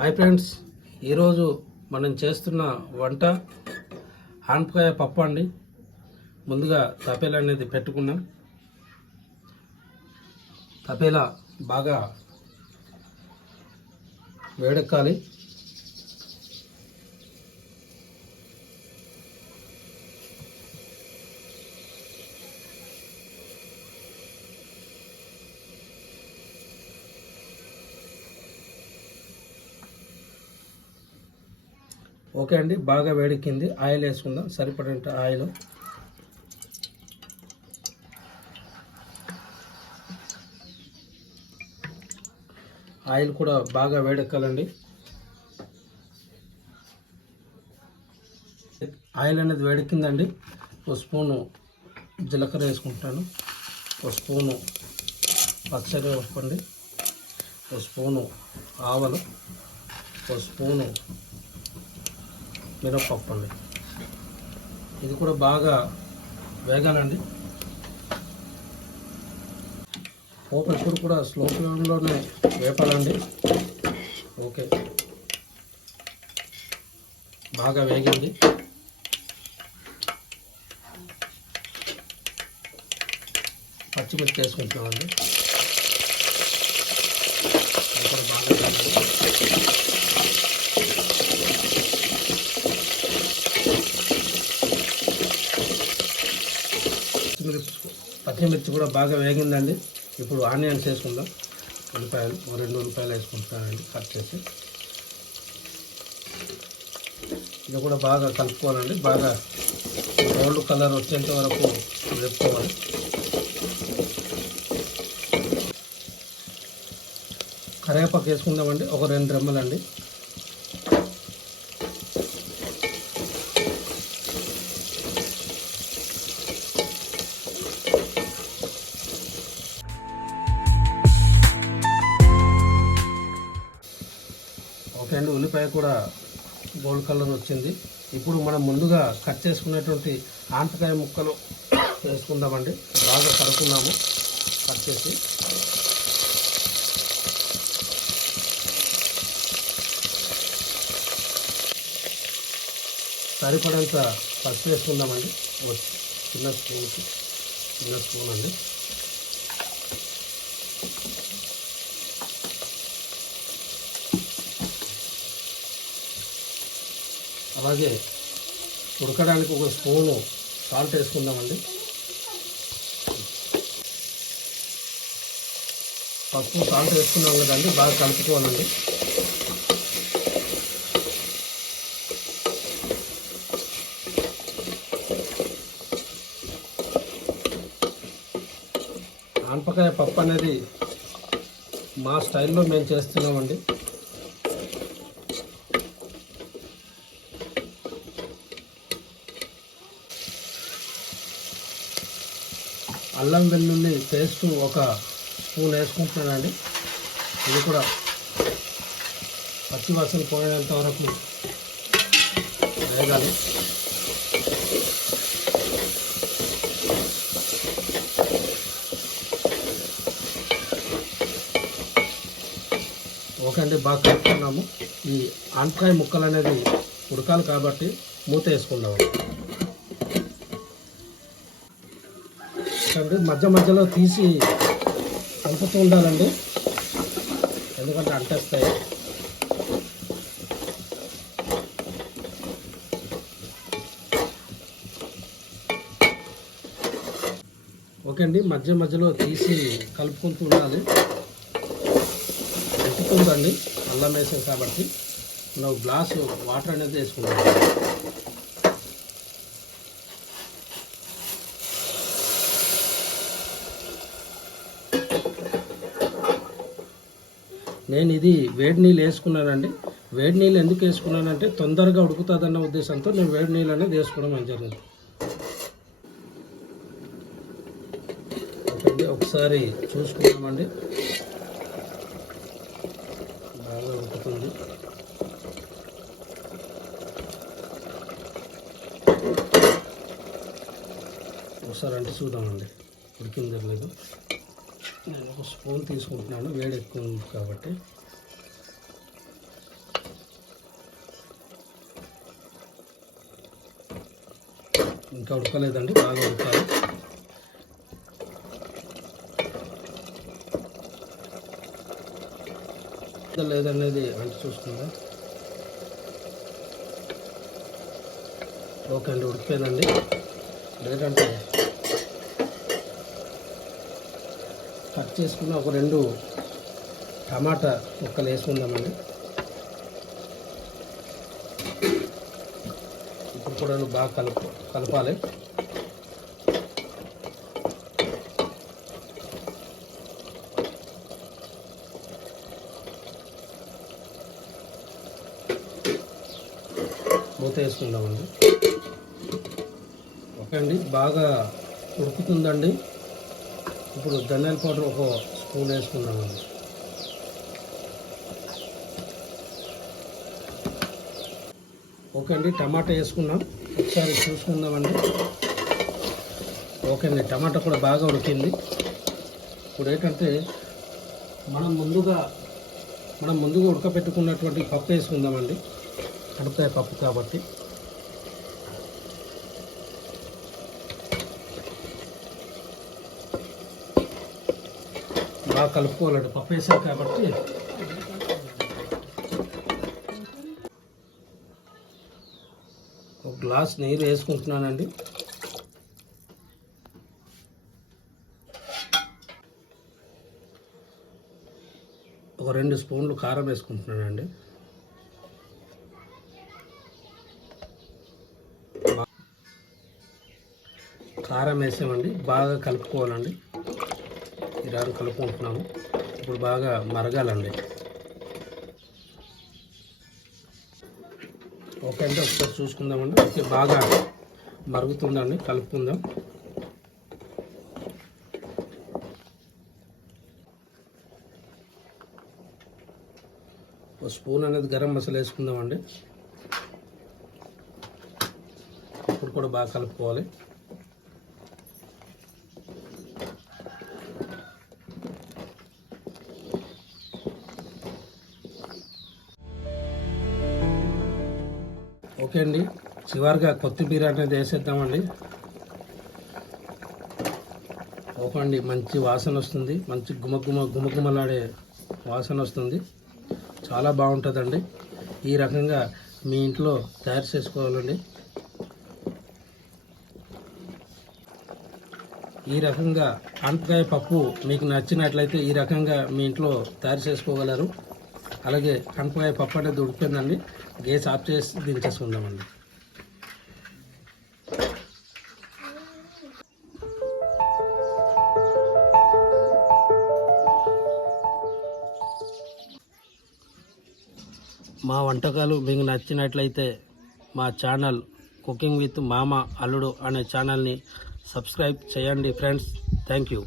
Hi friends ఈరోజు మనం చేస్తున్న వంట ఆనపకాయ పప్పు అండి. ముందుగా తపేలా అనేది పెట్టుకున్నాం తపేలా బాగా వేడెక్కాలి. ఓకే అండి బాగా వేడెక్కింది. ఆయిల్ వేసుకుందాం. సరిపడంత ఆయిల్. ఆయిల్ కూడా బాగా వేడెక్కాలండి. ఆయిల్ అనేది వేడెక్కిందండి. ఒక స్పూను జీలకర్ర వేసుకుంటాను. ఒక స్పూను పచ్చడి వేసుకోండి. ఒక స్పూను ఆవలు. ఒక స్పూను మినప్పప్పు అండి ఇది కూడా బాగా వేగానండి పోపు ఎప్పుడు కూడా స్లో ఫ్లేమ్లోనే వేపాలండి. ఓకే. బాగా వేగింది. పచ్చిమిర్చి వేసుకుంటున్నామండి బాగా పచ్చిమిర్చి పచ్చిమిర్చి కూడా బాగా వేగిందండి. ఇప్పుడు ఆనియన్స్ వేసుకుందాం. ఉల్లిపాయలు రెండు ఉల్లిపాయలు వేసుకుంటానండి కట్ చేసి. ఇది కూడా బాగా కలుపుకోవాలండి. బాగా గోల్డ్ కలర్ వచ్చేంత వరకు వేపుకోవాలి. కరివేపాకు వేసుకుందామండి. ఒక రెండు రెమ్మలండి. ఓకే కూడా గోల్డ్ కలర్ వచ్చింది. ఇప్పుడు మనం ముందుగా కట్ చేసుకున్నటువంటి ఆనపకాయ ముక్కలు వేసుకుందామండి. బాగా కడుక్కున్నాము. కట్ చేసి. సరిపడంత పసుపు వేసుకుందామండి. చిన్న స్పూన్కి చిన్న స్పూన్ అండి. అలాగే ఉడకడానికి ఒక స్పూను సాల్ట్ వేసుకుందామండి. పసుపు సాల్ట్ వేసుకున్నాం కదండి బాగా కలుపుకోవాలండి. ఆనపకాయ పప్పు అనేది మా స్టైల్లో మేము చేస్తున్నామండి. అల్లం వెల్లుల్లి పేస్ట్ ఒక స్పూన్ వేసుకుంటున్నానండి. ఇది కూడా పచ్చి వాసన పోయేంత వరకు వేగాలి. ఓకే అండి బాగా కలుపుకున్నాము. ఈ ఆనపకాయ ముక్కలు అనేది ఉడకాలి కాబట్టి మూత వేసుకున్నాము అండి మధ్య మధ్యలో తీసి కలుపుతూ ఉండాలండి. ఎందుకంటే అంటేస్తాయి. ఓకే అండి. మధ్య మధ్యలో తీసి కలుపుకుంటూ ఉండాలి. పెట్టుకుందండి. అల్లం వేసాం కాబట్టి. మనం గ్లాసు వాటర్ అనేది వేసుకుంటాం నేను ఇది వేడి నీళ్ళు వేసుకున్నానండి. వేడి నీళ్ళు ఎందుకు వేసుకున్నానంటే తొందరగా ఉడుకుతుందన్న ఉద్దేశంతో నేను వేడి నీళ్ళు అనేది వేసుకోవడం అనేది జరిగింది. ఓకే అండి ఒకసారి చూసుకున్నామండి బాగా ఉడుకుతుంది. ఒకసారి అంటే చూద్దామండి. ఉడికిందో లేదు. నేను ఒక స్పూన్ తీసుకుంటున్నాను వేడి ఎక్కువ ఉంది కాబట్టి. ఇంకా ఉడకలేదండి బాగా ఉడకాలి. లేదనేది అంటే చూసుకుందాం. ఓకే అండి ఉడికేదండి లేదంటే చేసుకున్న ఒక రెండు టమాటా ముక్కలు వేసుకుందామండి. ఇప్పుడు కూడా బాగా కలుపు కలపాలి. మూత వేసుకుందామండి. ఓకే అండి బాగా ఉడుకుతుందండి. ఇప్పుడు ధనియాల పౌడర్ ఒక స్పూన్ వేసుకున్నాను ఓకే అండి టమాటా వేసుకున్నాం ఒకసారి చూసుకుందామండి. ఓకే అండి టమాటా కూడా బాగా ఉడికింది. ఇప్పుడు ఏంటంటే మనం ముందుగా మనం ముందుగా ఉడకపెట్టుకున్నటువంటి పప్పు వేసుకుందామండి. కడతాయి పప్పు కాబట్టి. బాగా కలుపుకోవాలండి. పప్పు వేసాం కాబట్టి. ఒక గ్లాస్ నీరు వేసుకుంటున్నానండి. ఒక రెండు స్పూన్లు కారం వేసుకుంటున్నానండి. కారం వేసామండి. బాగా కలుపుకోవాలండి. ఇలా కలుపుకుంటున్నాము. ఇప్పుడు బాగా మరగాలండి. ఓకే అంటే ఒకసారి చూసుకుందామండి. ఓకే బాగా మరుగుతుందండి. కలుపుకుందాం. ఒక స్పూన్ అనేది గరం మసాలా వేసుకుందామండి. ఇప్పుడు కూడా బాగా కలుపుకోవాలి. ఓకే అండి. చివరిగా కొత్తిమీర అనేది వేసేద్దామండి. ఓకే అండి మంచి వాసన వస్తుంది. మంచి గుమగుమ గుమగుమలాడే వాసన వస్తుంది. చాలా బాగుంటుందండి. ఈ రకంగా మీ ఇంట్లో తయారు చేసుకోవాలండి. ఈ రకంగా ఆనపకాయ పప్పు మీకు నచ్చినట్లయితే ఈ రకంగా మీ ఇంట్లో తయారు చేసుకోగలరు. అలాగే ఆనపకాయ పప్పు అనేది ఉడికిపోయిందండి గ్యాస్ ఆఫ్ చేసి దించేసుకుందామండి. మా వంటకాలు మీకు నచ్చినట్లయితే మా ఛానల్ కుకింగ్ విత్ మామ అల్లుడు అనే ఛానల్ని సబ్స్క్రైబ్ చేయండి ఫ్రెండ్స్. Thank you.